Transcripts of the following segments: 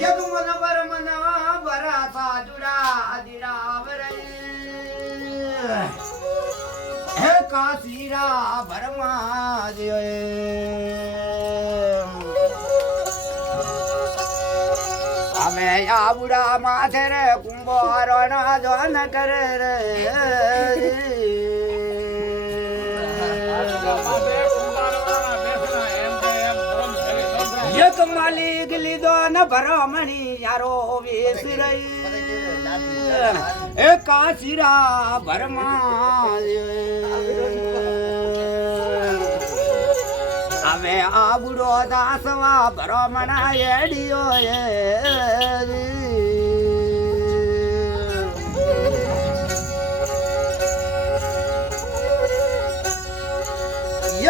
યદુ મન બરા સાજુડા દિરાવરે હે કાશીરા ભરમા દે અમે આબુડા માથે રે કુંભારો ના જોન કરે રે એક માલિક લીધો ન ભરમણી યારો વેસ રહી એ કાશીરા ભરમા અમે આબુડો દાસવા ભરમણા એડિયો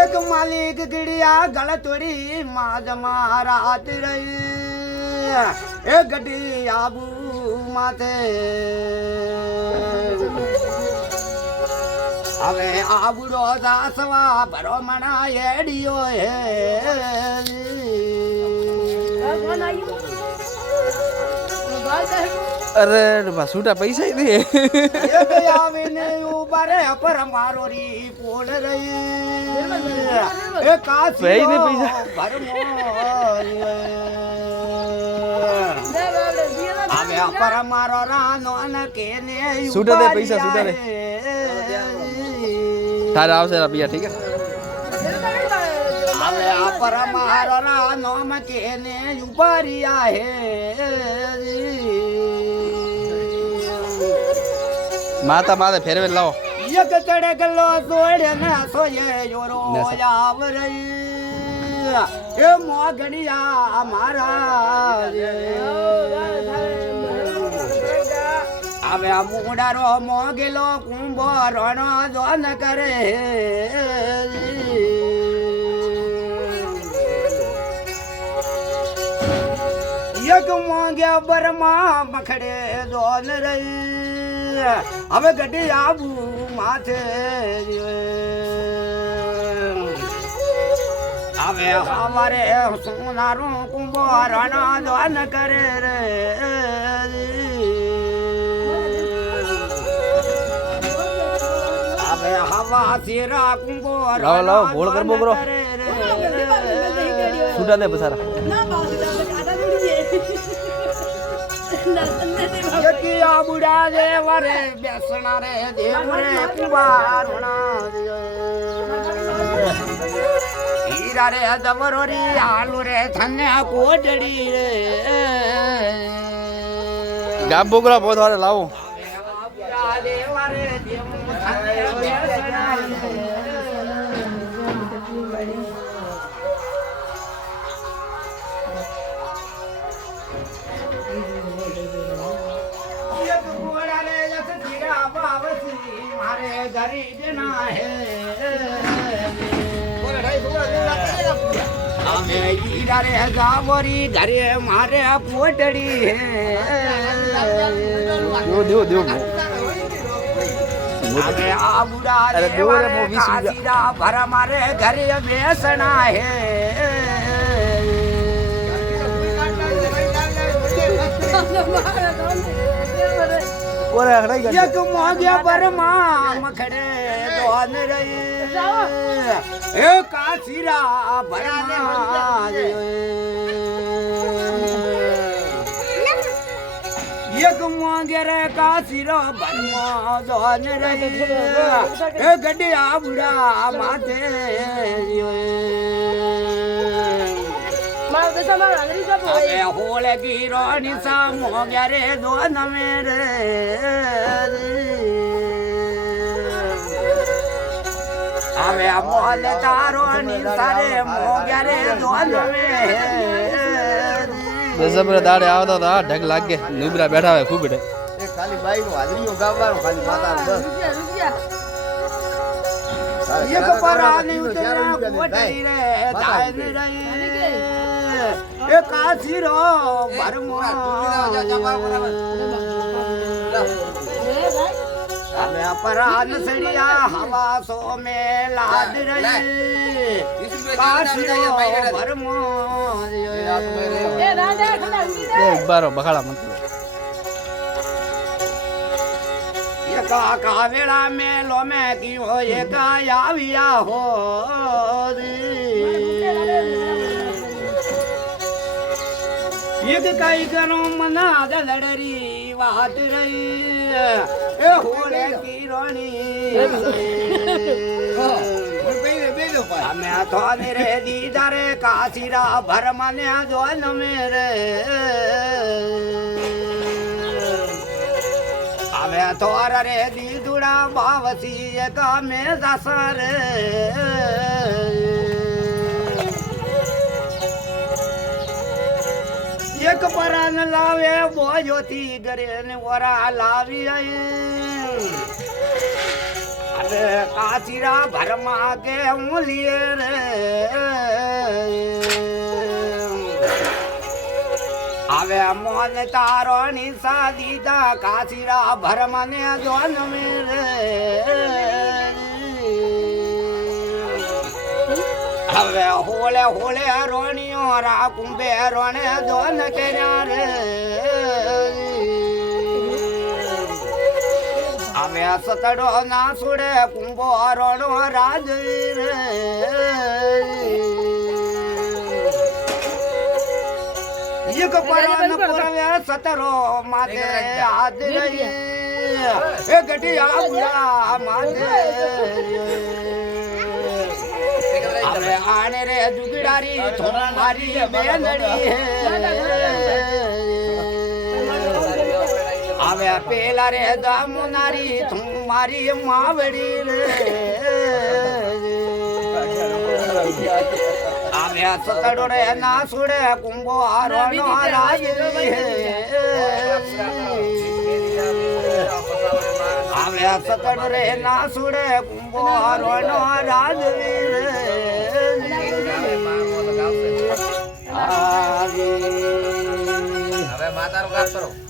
એક માલિક ગીડિયા ગળ તોડી માજ મારાત રહી એ ગઢી આબુ માથે હવે આબુડો દાસવા ભરમણા એડિયો અરે છૂટા પૈસા દે આવીને ઉબારે પર મારો રી પોલ રહી એ કાશી ને પૈસા ભરમો આવે પર મારો રાનો ન કેને છૂટા દે પૈસા છૂટા દે તારે આવશે રૂપિયા ઠીક હવે આ પર મારો રાનો મ કેને ઉબારિયા હે માતા માથે ફેરવે લાવો એક ચડે ગલ્લો સોડે ને સોયે યોરો આવરઈ એ મોગણિયા મારા હવે આ મુડારો મોગેલો કુંભો રણ જોન કરે એક મોગ્યા બરમાં મખડે જોન રહી હવે ગઢી આબુ માથે હવે અમારે સોનારું કુંભો રણ જોન કરે રે હવે હવા શેરા કુંભો લાવો લાવો ભોળ કર બોકરો છૂટા દે પસારા યકિયા બુડા દે વરે બેસણા રે દેવ રે કુંભારણા હીરા રે દવરો રી આલુ રે થને કોટડી રે ગાબ બોકરા બહુ સારે લાવો બુડા દે વરે દેવ થને બેસણા मारे गरीब ना है हमें हीरा रे गावरी घरे मारे पोटड़ी है दो हमें आबुड़ा रे काशीरा भर मारे घरे बेसना है एक मोग्या बरमा मखड़े दोन रही ए काशीरा भरमा एक मोग्या रे काशीरा भरमा दोन रही ए गड्डिया बुढ़ा माथे अबे होले गिरो निसा मोग्या रे दोन मेरे अबे मोल तारो निसा रे मोग्या रे दोन मेरे દસબરા દાડે આવતા હતા ઢગ લાગે નુબરા બેઠા હોય ખૂબ બેઠે એ ખાલી બાઈ નું હાજરીઓ ગાવાનો ખાલી માતા બસ એક પરાની ઉતરા કોટડી રે દાય રહી એ કાશીરો ભરમો અમે પરાન સડિયા હવા સો મે લાદ રહી કાશીરો ભરમો બારો બખાડા મંત્ર એકા કાવેળા મેલો મે કીઓ એકા આવ્યા હો એક કઈ કરો મના દલડરી વાત રહી એ હોળે કિરણી અમે થોને રે દીદારે કાશીરા ભરમને જોન મેરે અમે થોર રે દીદુડા બાવસી એક મે દસરે એક પરાન લાવે બોજોતી ઘરે ને વરા લાવી અરે કાચીરા ભરમાં કે હું લીએ રે હવે મોન તારો નિશા દીધા કાચીરા ભરમાં ને જોન મેરે હવે હોળે હોળે રોણીઓ રા કુંભે રોણે દોન કર્યા રે હવે સતડો ના સુડે કુંભો રોણો રાજ રે એક પરાન પુરવે સતરો માથે આદ રહી એ ગઢિયા બુડા માથે હવે આને રે જુગડારી મારી બેનડી હવે પેલા રે દામુનારી તું મારી માવડી રે હવે સતડો રે ના સુડે કુંભો હારો નો રાજ હવે સતડો રે ના સુડે કુંભો હારો નો રાજ હવે માતાનો ગાત કરો